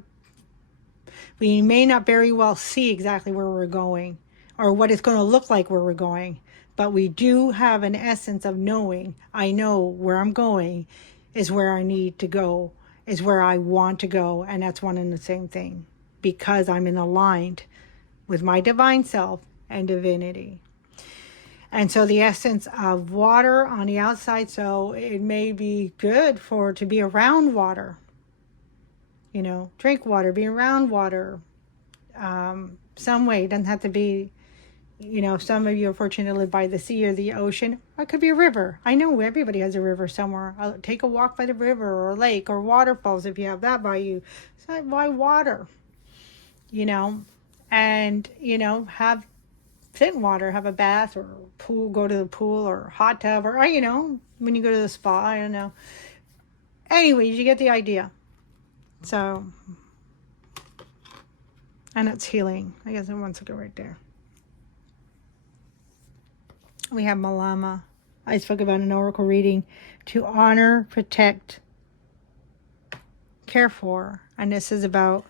very well see exactly where we're going or what it's going to look like where we're going, but we do have an essence of knowing, I know where I'm going is where I need to go, is where I want to go, and that's one and the same thing, because I'm aligned with my divine self and divinity. And so the essence of water on the outside, so it may be good to be around water, drink water, be around water, some way. It doesn't have to be, You know, some of you are fortunate to live by the sea or the ocean. It could be a river. I know everybody has a river somewhere. Take a walk by the river or a lake or waterfalls if you have that by you. So why water? You know, and, you know, sit in water, have a bath or pool, go to the pool or hot tub or, you know, when you go to the spa, I don't know. Anyways, you get the idea. So, and it's healing. I guess one second right there. We have Malama. I spoke about an oracle reading to honor, protect, care for. And this is about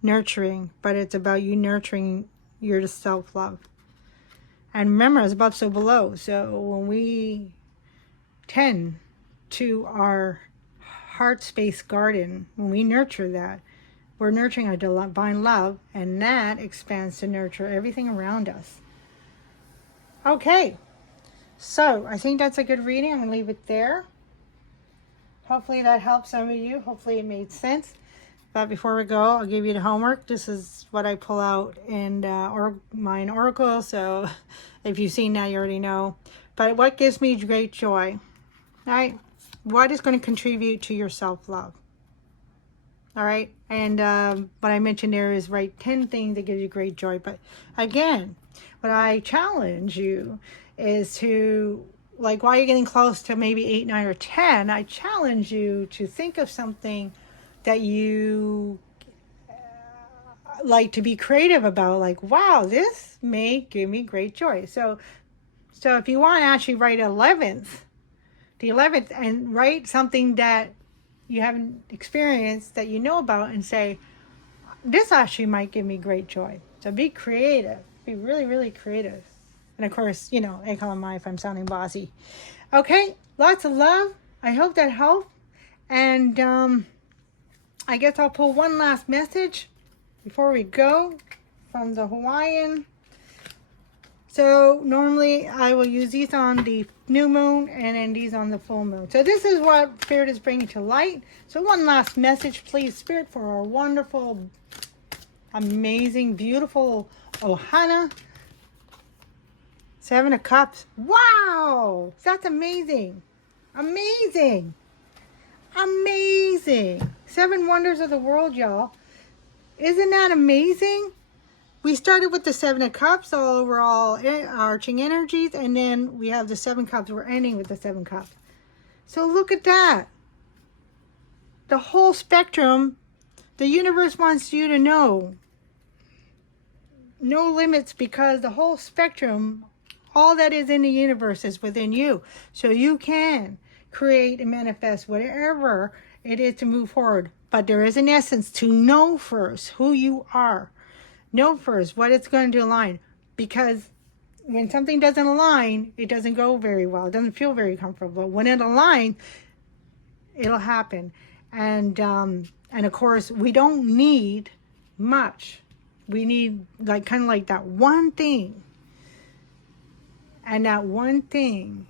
nurturing, but it's about you nurturing your self-love. And remember, it's above so below. So when we tend to our heart space garden, when we nurture that, we're nurturing our divine love, and that expands to nurture everything around us. Okay, so I think that's a good reading. I'm going to leave it there. Hopefully that helped some of you. Hopefully it made sense. But before we go, I'll give you the homework. This is what I pull out in Mayan Oracles. So if you've seen that, you already know. But what gives me great joy? All right. What is going to contribute to your self-love? All right. And what I mentioned there is, right, 10 things that give you great joy. But again, what I challenge you is to, like, while you're getting close to maybe 8, 9, or 10, I challenge you to think of something that you like to be creative about. Like, wow, this may give me great joy. So if you want to actually write the 11th, and write something that you haven't experienced that you know about and say, this actually might give me great joy. So be creative. Be really, really creative. And of course, you know, AKLMI if I'm sounding bossy. Okay, lots of love. I hope that helped. And I guess I'll pull one last message before we go from the Hawaiian. So normally I will use these on the new moon and then these on the full moon. So this is what Spirit is bringing to light. So one last message, please, Spirit, for our wonderful, amazing, beautiful Ohana. 7 of Cups. Wow! That's amazing. Amazing. Amazing. 7 wonders of the world, y'all. Isn't that amazing? We started with the 7 of Cups, all overall arching energies, and then we have the 7 Cups. We're ending with the 7 Cups. So look at that. The whole spectrum, the universe wants you to know. No limits, because the whole spectrum, all that is in the universe is within you. So you can create and manifest whatever it is to move forward. But there is an essence to know first who you are. Know first what it's going to align. Because when something doesn't align, it doesn't go very well. It doesn't feel very comfortable. When it aligns, it'll happen. And of course, we don't need much. We need kind of like that one thing. And that one thing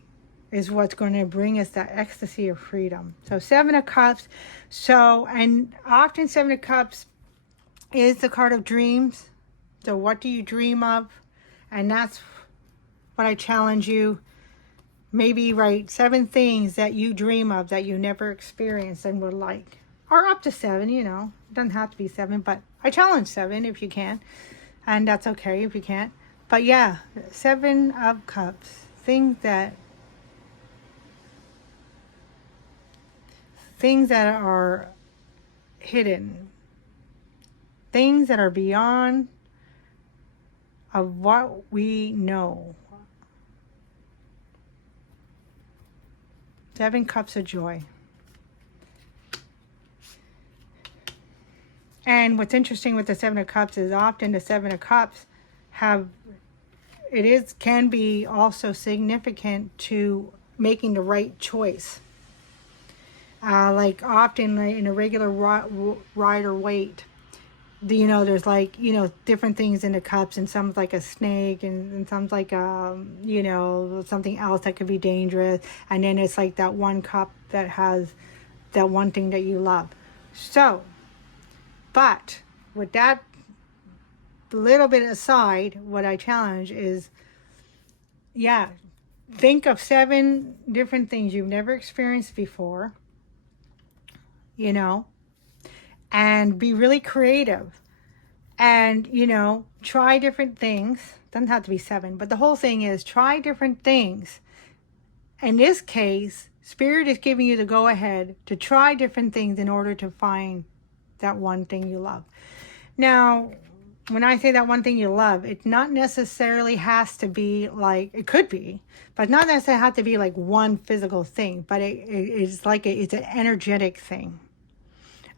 is what's going to bring us that ecstasy of freedom. So 7 of Cups. So, and often 7 of Cups is the card of dreams. So what do you dream of? And that's what I challenge you. Maybe write 7 things that you dream of that you never experienced and would like. Or up to 7, you know. It doesn't have to be 7, but I challenge 7 if you can. And that's okay if you can't. But yeah, 7 of Cups. Things that are hidden. Things that are beyond of what we know. 7 Cups of joy. And what's interesting with the 7 of Cups is often the 7 of Cups can be also significant to making the right choice. Like often in a regular ride or wait, there's different things in the cups, and some's like a snake, and some's like something else that could be dangerous, and then it's like that one cup that has that one thing that you love. So, but with that little bit aside, what I challenge is, yeah, think of 7 different things you've never experienced before, you know, and be really creative. And, you know, try different things. Doesn't have to be 7, but the whole thing is try different things. In this case, Spirit is giving you the go ahead to try different things in order to find that one thing you love. Now, when I say that one thing you love, it not necessarily has to be like, it could be, but not necessarily have to be like one physical thing, but it's like it's an energetic thing.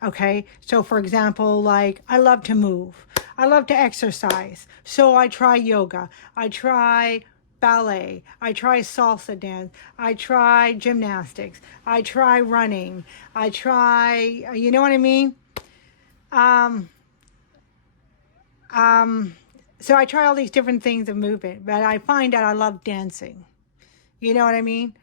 Okay, so for example, like I love to move, I love to exercise, so I try yoga, I try ballet, I try salsa dance, I try gymnastics, I try running, I try, you know what I mean? So I try all these different things of movement, but I find out I love dancing. You know what I mean?